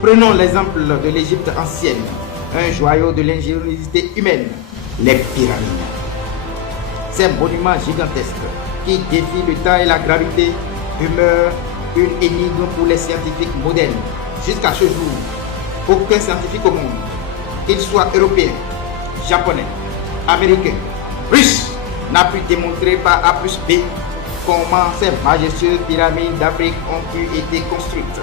Prenons l'exemple de l'Égypte ancienne, un joyau de l'ingéniosité humaine, les pyramides. Ces monuments gigantesques qui défient le temps et la gravité demeurent une énigme pour les scientifiques modernes. Jusqu'à ce jour, aucun scientifique au monde, qu'il soit européen, japonais, américain, russe, n'a pu démontrer par A plus B comment ces majestueuses pyramides d'Afrique ont pu être construites.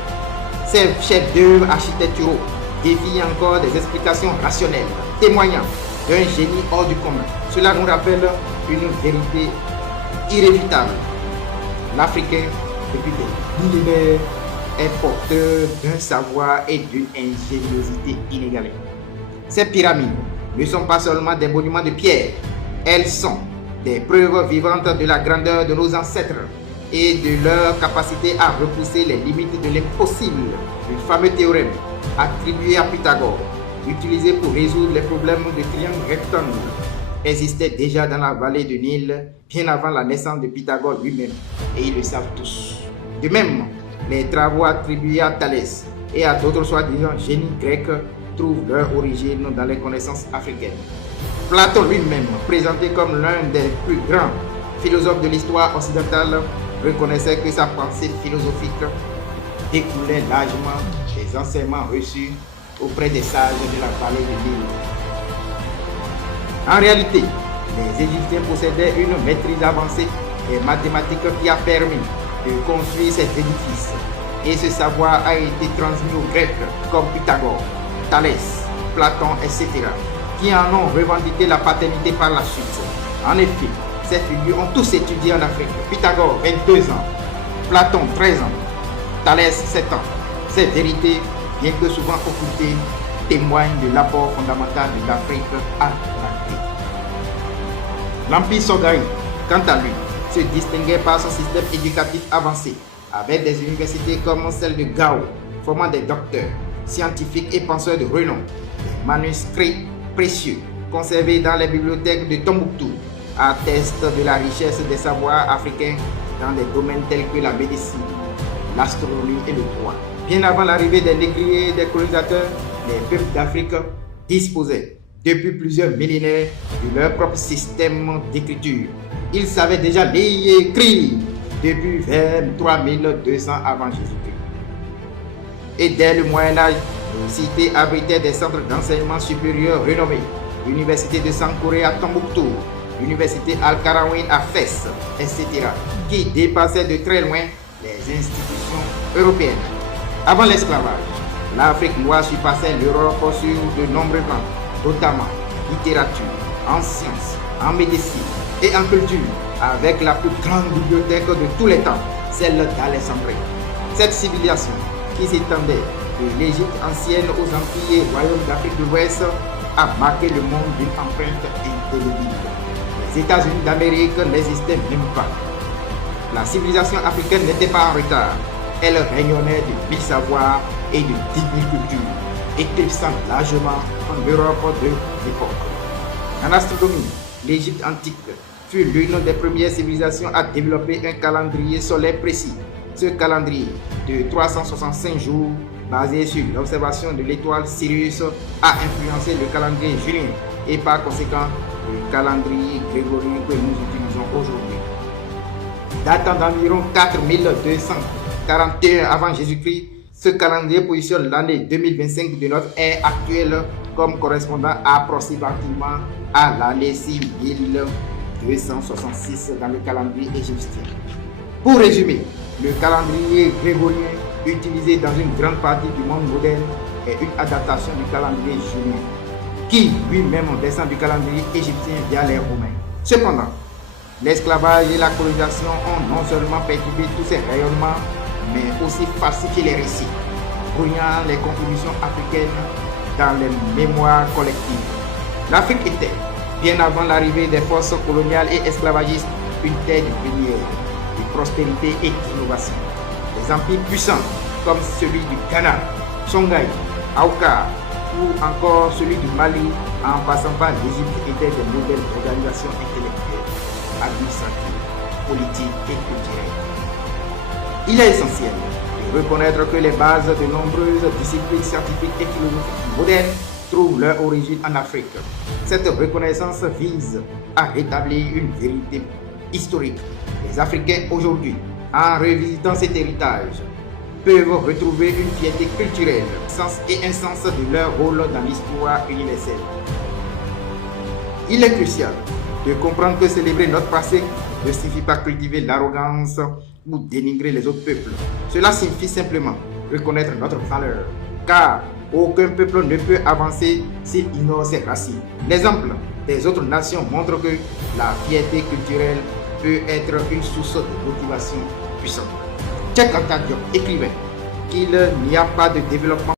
Ces chefs-d'œuvre architecturaux défient encore des explications rationnelles, témoignant d'un génie hors du commun. Cela nous rappelle une vérité irréfutable. L'Africain, depuis des millénaires, est porteur d'un savoir et d'une ingéniosité inégalée. Ces pyramides ne sont pas seulement des monuments de pierre, elles sont des preuves vivantes de la grandeur de nos ancêtres et de leur capacité à repousser les limites de l'impossible. Le fameux théorème attribué à Pythagore, utilisé pour résoudre les problèmes de triangles rectangles, existait déjà dans la vallée du Nil bien avant la naissance de Pythagore lui-même, et ils le savent tous. De même, les travaux attribués à Thalès et à d'autres soi-disant génies grecs trouvent leur origine dans les connaissances africaines. Platon lui-même, présenté comme l'un des plus grands philosophes de l'histoire occidentale, reconnaissait que sa pensée philosophique découlait largement des enseignements reçus auprès des sages de la vallée du Nil. En réalité, les Égyptiens possédaient une maîtrise avancée des mathématiques qui a permis de construire cet édifice, et ce savoir a été transmis aux Grecs comme Pythagore, Thalès, Platon, etc., qui en ont revendiqué la paternité par la suite. En effet, ces figures ont tous étudié en Afrique. Pythagore, 22 ans, Platon, 13 ans, Thalès, 7 ans. Ces vérités, bien que souvent occultées, témoignent de l'apport fondamental de l'Afrique à l'humanité. L'Empire Songhai, quant à lui, se distinguait par son système éducatif avancé, avec des universités comme celle de Gao, formant des docteurs, scientifiques et penseurs de renom, des manuscrits précieux conservés dans les bibliothèques de Tombouctou attestent de la richesse des savoirs africains dans des domaines tels que la médecine, l'astronomie et le droit. Bien avant l'arrivée des négriers et des colonisateurs, les peuples d'Afrique disposaient depuis plusieurs millénaires de leur propre système d'écriture. Ils savaient déjà lire et écrire depuis vers 3200 avant Jésus-Christ. Et dès le Moyen-Âge, les cités abritaient des centres d'enseignement supérieur renommés. L'université de Sankouré à Tombouctou, l'université Al-Karawin à Fès, etc., qui dépassaient de très loin les institutions européennes. Avant l'esclavage, l'Afrique noire surpassait l'Europe sur de nombreux plans, notamment littérature, en sciences, en médecine et en culture, avec la plus grande bibliothèque de tous les temps, celle d'Alexandrie. Cette civilisation, qui s'étendait de l'Égypte ancienne aux empires et royaumes d'Afrique de l'Ouest, a marqué le monde d'une empreinte indélébile. Les États-Unis d'Amérique n'existaient même pas. La civilisation africaine n'était pas en retard. Elle rayonnait de 1000 savoirs et de 10 000 cultures, éclipsant largement en Europe de l'époque. En astronomie, l'Égypte antique fut l'une des premières civilisations à développer un calendrier solaire précis. Ce calendrier de 365 jours, basé sur l'observation de l'étoile Sirius, a influencé le calendrier julien et par conséquent le calendrier grégorien que nous utilisons aujourd'hui. Datant d'environ 4241 avant Jésus-Christ, ce calendrier positionne l'année 2025 de notre ère actuelle comme correspondant approximativement à l'année 6266 dans le calendrier égyptien. Pour résumer, le calendrier grégorien utilisé dans une grande partie du monde moderne est une adaptation du calendrier julien, qui lui-même descend du calendrier égyptien via les Romains. Cependant, l'esclavage et la colonisation ont non seulement perturbé tous ces rayonnements, mais aussi falsifié les récits, brouillant les contributions africaines dans les mémoires collectives. L'Afrique était, bien avant l'arrivée des forces coloniales et esclavagistes, une terre de lumière, de prospérité et d'innovation. Des empires puissants comme celui du Ghana, Songhai, Aouka ou encore celui du Mali, en passant par l'Égypte, étaient des modèles d'organisation intellectuelle, administrative, politique et culturelle. Il est essentiel de reconnaître que les bases de nombreuses disciplines scientifiques et philosophiques modernes trouvent leur origine en Afrique. Cette reconnaissance vise à rétablir une vérité historique. Les Africains aujourd'hui, en revisitant cet héritage, peuvent retrouver une fierté culturelle, sens et un sens de leur rôle dans l'histoire universelle. Il est crucial de comprendre que célébrer notre passé ne signifie pas cultiver l'arrogance ou dénigrer les autres peuples. Cela signifie simplement reconnaître notre valeur, car aucun peuple ne peut avancer s'il ignore ses racines. L'exemple des autres nations montre que la fierté culturelle peut être une source de motivation puissante. Cheikh Anta Diop écrivait qu'il n'y a pas de développement